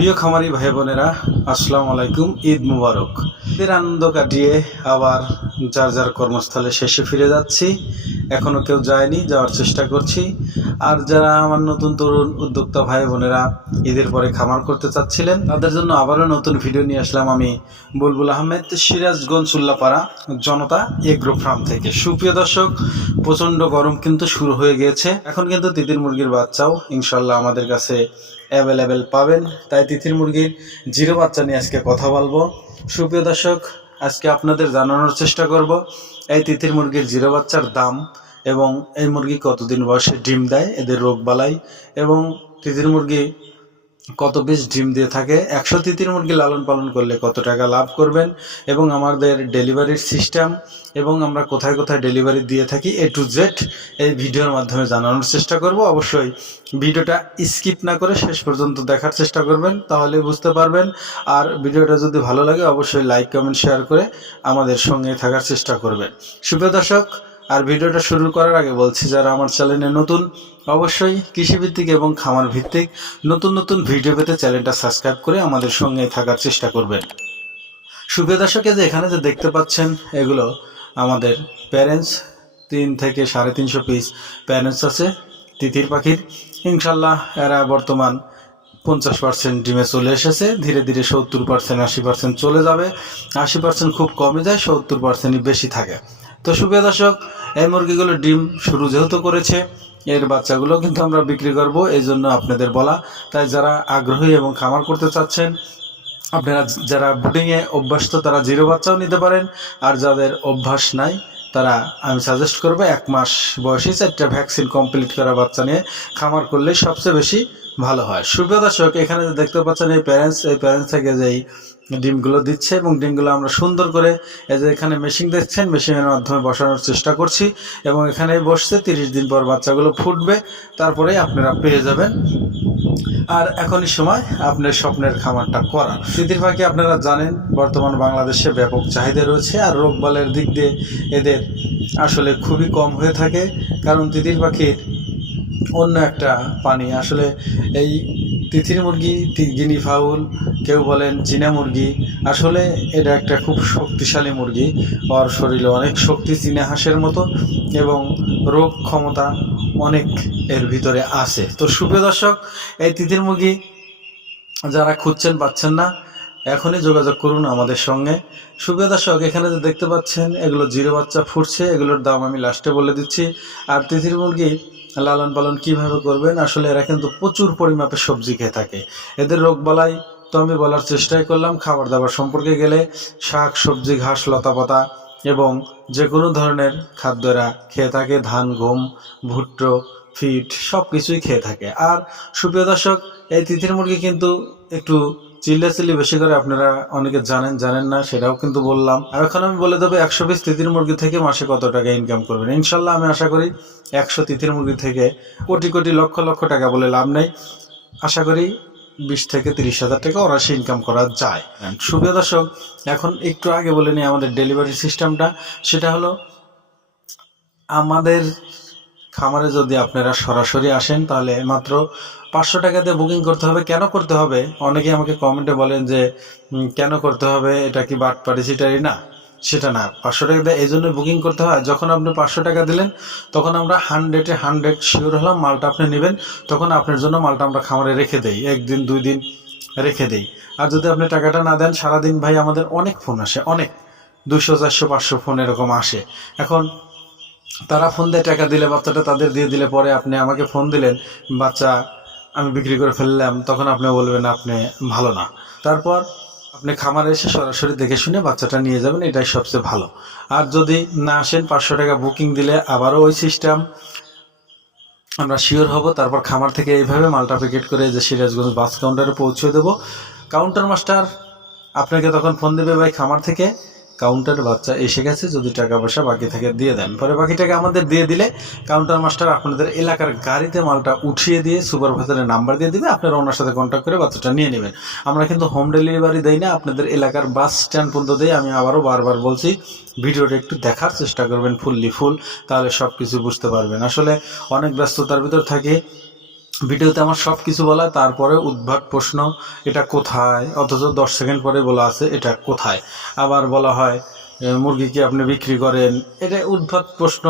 প্রিয় খামারি ভাই বোনেরা, আসসালামু আলাইকুম, ঈদ মুবারক। ঈদের আনন্দ কাটিয়ে আবার যার যার কর্মস্থলে শেষে ফিরে যাচ্ছি। এখনও কেউ যায়নি, যাওয়ার চেষ্টা করছি। আর যারা আমার নতুন তরুণ উদ্যোক্তা ভাই বোনেরা ঈদের পরে খামার করতে চাচ্ছিলেন, তাদের জন্য আবারও নতুন ভিডিও নিয়ে আসলাম আমি বুলবুল আহমেদ, সিরাজগঞ্জ উল্লাপাড়া জনতা এগ্রো ফার্ম থেকে। সুপ্রিয় দর্শক, প্রচণ্ড গরম কিন্তু শুরু হয়ে গিয়েছে। এখন কিন্তু তিতির মুরগির বাচ্চাও ইনশাল্লাহ আমাদের কাছে অ্যাভেলেবেল পাবেন। তাই তিথির মুরগির জিরো বাচ্চা নিয়ে আজকে কথা বলব। সুপ্রিয় দর্শক, আজকে আপনাদের জানানোর চেষ্টা করব, এই তিথির মুরগির জিরো বাচ্চার দাম এবং এই মুরগি কতদিন বয়সে ডিম দেয়? এদের রোগ বালাই এবং তিতির মুরগি কত পিস ডিম দিয়ে থাকে? একশো তিতির মুরগি লালন পালন করলে কত টাকা লাভ করবেন? এবং আমাদের ডেলিভারির সিস্টেম এবং আমরা কোথায় কোথায় ডেলিভারি দিয়ে থাকি এ টু জেড এই ভিডিওর মাধ্যমে জানানোর চেষ্টা করব। অবশ্যই ভিডিওটা স্কিপ না করে শেষ পর্যন্ত দেখার চেষ্টা করবেন, তাহলে বুঝতে পারবেন। আর ভিডিওটা যদি ভালো লাগে, অবশ্যই লাইক, কমেন্ট, শেয়ার করে আমাদের সঙ্গে থাকার চেষ্টা করবেন। সুপ্রিয় দর্শক আর ভিডিওটা শুরু করার আগে বলছি, যারা আমার চ্যানেলে নতুন, অবশ্যই কৃষিভিত্তিক এবং খামার ভিত্তিক নতুন নতুন ভিডিও পেতে চ্যানেলটা সাবস্ক্রাইব করে আমাদের সঙ্গে থাকার চেষ্টা করবেন। সুপ্রিয় দর্শকে যে এখানে যে দেখতে পাচ্ছেন, এগুলো আমাদের প্যারেন্টস তিন থেকে সাড়ে তিনশো পিস প্যারেন্টস আছে, তিতির পাখির। ইনশাল্লাহ এরা বর্তমান পঞ্চাশ পার্সেন্ট ডিমে চলে এসেছে, ধীরে ধীরে সত্তর পার্সেন্ট আশি পার্সেন্ট চলে যাবে। আশি পার্সেন্ট খুব কমে যায়, সত্তর পার্সেন্টই বেশি থাকে। তো সুপ্রিয় দর্শক এই মুরগিগুলো ডিম শুরু যেহেতু করেছে, এর বাচ্চাগুলো কিন্তু আমরা বিক্রি করব, এই জন্য আপনাদের বলা। তাই যারা আগ্রহী এবং খামার করতে চাচ্ছেন, আপনারা যারা বুডিংয়ে অভ্যস্ত, তারা জিরো বাচ্চাও নিতে পারেন। আর যাদের অভ্যাস নাই তারা, আমি সাজেস্ট করব এক মাস বয়সী চারটা ভ্যাকসিন কমপ্লিট করা বাচ্চা নিয়ে খামার করলে সবচেয়ে বেশি ভালো হয়। সুপ্রিয় দর্শক, এখানে দেখতে পাচ্ছেন এই প্যারেন্টস এই প্যারেন্টস থেকে যেই ডিমগুলো দিচ্ছে এবং ডিমগুলো আমরা সুন্দর করে এই যে এখানে মেশিন দেখছেন মেশিনের মাধ্যমে বসানোর চেষ্টা করছি এবং এখানে বসছে তিরিশ দিন পর বাচ্চাগুলো ফুটবে তারপরে আপনারা পেয়ে যাবেন আর এখনই সময় আপনার স্বপ্নের খামারটা করার তিতির পাখি আপনারা জানেন, বর্তমান বাংলাদেশে ব্যাপক চাহিদা রয়েছে আর রোগবালের দিক দিয়ে এদের আসলে খুবই কম হয়ে থাকে। কারণ তিতির পাখির অন্য একটা পানি, আসলে এই তিথির মুরগি গিনি ফাউল, কেউ বলেন চীনা মুরগি, আসলে এটা একটা খুব শক্তিশালী মুরগি। ওর শরীরে অনেক শক্তি চীনা হাঁসের মতো এবং রোগ ক্ষমতা অনেক এর ভিতরে আছে। তো সুপ্রিয় দর্শক, এই তিথির মুরগি যারা খুঁজছেন পাচ্ছেন না, এখনই যোগাযোগ করুন আমাদের সঙ্গে। সুপ্রিয় দর্শক, এখানে যে দেখতে পাচ্ছেন, এগুলো জিরো বাচ্চা ফুটছে, এগুলোর দাম আমি লাস্টে বলে দিচ্ছি। আর তিথির মুরগি লালন পালন কীভাবে করবেন? আসলে এরা কিন্তু প্রচুর পরিমাপে সবজি খেয়ে থাকে। এদের রোগ বালাই তো আমি বলার চেষ্টাই করলাম, খাবার দাবার সম্পর্কে গেলে শাক, সবজি, ঘাস লতা পাতা এবং যে কোনো ধরনের খাদ্যরা খেয়ে থাকে, ধান, গম, ভুট্টো, ফিট সব কিছুই খেয়ে থাকে। আর সুপ্রিয় দর্শক, এই তিথির মুরগি কিন্তু একটু চিল্লা চিল্লি বেশি করে আপনারা অনেকে জানেন জানেন না, সেটাও কিন্তু বললাম। আর এখন আমি বলে দেবো একশো পিস তিতির মুরগি থেকে মাসে কত টাকা ইনকাম করবেন। ইনশাল্লাহ আমি আশা করি একশো তিতির মুরগি থেকে কোটি কোটি লক্ষ লক্ষ টাকা বলে লাভ নেই। আশা করি বিশ থেকে তিরিশ হাজার টাকা অনায়াসে ইনকাম করা যায়। সুপ্রিয় দর্শক, এখন একটু আগে বলে নিই আমাদের ডেলিভারি সিস্টেমটা সেটা হলো, আমাদের খামারে যদি আপনারা সরাসরি আসেন, তাহলে মাত্র পাঁচশো টাকাতে বুকিং করতে হবে। কেন করতে হবে? অনেকে আমাকে কমেন্টে বলেন যে কেন করতে হবে? এটা কি বাট পারিসিটারি না? সেটা না, পাঁচশো টাকা দিয়ে এই জন্য বুকিং করতে হয়। যখন আপনি পাঁচশো টাকা দিলেন, তখন আমরা হান্ড্রেডে হান্ড্রেড শিওর হলাম, মালটা আপনি নেবেন। তখন আপনার জন্য মালটা আমরা খামারে রেখে দেই, একদিন, দুই দিন রেখে দেই। আর যদি আপনি টাকাটা না দেন, সারাদিন ভাই আমাদের অনেক ফোন আসে, অনেক। দুশো, চারশো, পাঁচশো ফোন এরকম আসে। এখন তারা ফোন দিয়ে টাকা দিলে, বাচ্চাটা তাদের দিয়ে দিলে, পরে আপনি আমাকে ফোন দিলেন, বাচ্চা আমি বিক্রি করে ফেললাম, তখন আপনি বলবেন আপনি ভালো না। তারপর আপনি খামারে এসে সরাসরি দেখে শুনে বাচ্চাটা নিয়ে যাবেন, এটাই সবচেয়ে ভালো। আর যদি না আসেন, পাঁচশো টাকা বুকিং দিলে আবারও ওই সিস্টেম আমরা শিওর হব, তারপর খামার থেকে এইভাবে মালটা প্যাকেট করে যে সিরাজগঞ্জ বাস কাউন্টারে পৌঁছে দেবো। কাউন্টার মাস্টার আপনাকে তখন ফোন দেবে, ভাই, খামার থেকে কাউন্টার বাচ্চা এসে গেছে, যদি টাকা পয়সা বাকি থাকে দিয়ে দেন। পরে বাকি টাকা আমাদের দিয়ে দিলে কাউন্টার মাস্টার আপনাদের এলাকার গাড়িতে মালটা উঠিয়ে দিয়ে সুপারভাইজারের নাম্বার দিয়ে দিবে, আপনারা ওনার সাথে কন্ট্যাক্ট করে বাচ্চাটা নিয়ে নেবেন। আমরা কিন্তু হোম ডেলিভারি দেই না, আপনাদের এলাকার বাস স্ট্যান্ড পর্যন্ত দেই। আমি আবারও বারবার বলছি, ভিডিওটা একটু দেখার চেষ্টা করবেন, ফুললি ফুল, তাহলে সব কিছু বুঝতে পারবেন। আসলে অনেক ব্যস্ততার ভিতর থাকি ভিডিওতে আমার সব কিছু বলা, তারপরে উদ্ভাট প্রশ্ন, এটা কোথায়? অথচ দশ সেকেন্ড পরে বলা আছে, এটা কোথায়? আবার বলা হয় মুরগিকে আপনি বিক্রি করেন? এটা উদ্ভাট প্রশ্ন।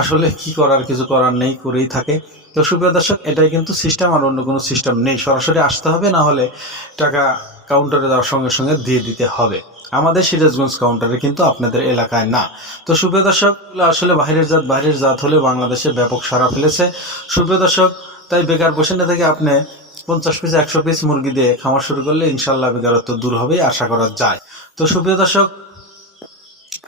আসলে কি করার কিছু করার নেই, করেই থাকে। তো সুপ্রিয় দর্শক, এটাই কিন্তু সিস্টেম আর অন্য কোনো সিস্টেম নেই। সরাসরি আসতে হবে, না হলে টাকা কাউন্টারে যাওয়ার সঙ্গে সঙ্গে দিয়ে দিতে হবে। আমাদের সিরাজগঞ্জ কাউন্টারে কিন্তু আপনাদের এলাকায় না। তো সুপ্রিয় দর্শক, আসলে বাইরের জাত বাইরের জাত হলে বাংলাদেশে ব্যাপক সারা ফেলেছে। সুপ্রিয় দর্শক তাই বেকার বসে না থেকে আপনি পঞ্চাশ পিস, একশো পিস মুরগি দিয়ে খাওয়া শুরু করলে ইনশাল্লাহ বেকারত্ব দূর হবে, আশা করা যায়। তো সুপ্রিয় দর্শক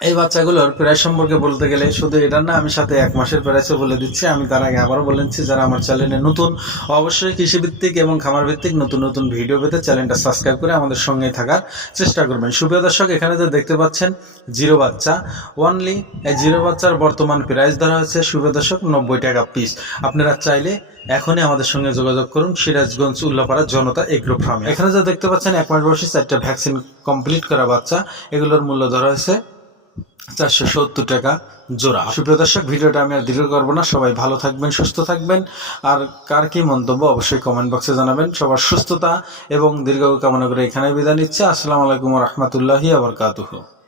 এই বাচ্চাগুলোর প্রায় সম্পর্কে বলতে গেলে শুধু এটা না, আমি সাথে এক মাসের প্রাইসও বলে দিচ্ছি। আমি তার আগে আবারও বলেছি যারা আমার চ্যানেলে নতুন, অবশ্যই কৃষিভিত্তিক এবং খামার ভিত্তিক নতুন নতুন ভিডিও পেতে চ্যানেলটা সাবস্ক্রাইব করে আমাদের সঙ্গে থাকার চেষ্টা করবেন। সুপ্রিয় দর্শক, এখানে যে দেখতে পাচ্ছেন জিরো বাচ্চা। ওনলি এই জিরো বাচ্চার বর্তমান প্রাইস ধরা হয়েছে, সুপ্রিয় দর্শক, নব্বই টাকা পিস আপনারা চাইলে এখনই আমাদের সঙ্গে যোগাযোগ করুন, সিরাজগঞ্জ উল্লাপাড়া জনতা এগ্রো ফার্মে। এখানে যা দেখতে পাচ্ছেন, এক মাস বয়সী চারটা ভ্যাকসিন কমপ্লিট করা বাচ্চা। এগুলোর মূল্য ধরা হয়েছে চারশো সত্তর টাকা জোড়া। সুপ্রিয় দর্শক, ভিডিওটা আমি আর দীর্ঘ করব না। সবাই ভালো থাকবেন, সুস্থ থাকবেন। আর কার কি মন্তব্য অবশ্যই কমেন্ট বক্সে জানাবেন। সবার সুস্থতা এবং দীর্ঘ কামনা করে এখানে বিদায় নিচ্ছে। আসসালামু আলাইকুম রহমতুল্লাহি আবরকাতুহ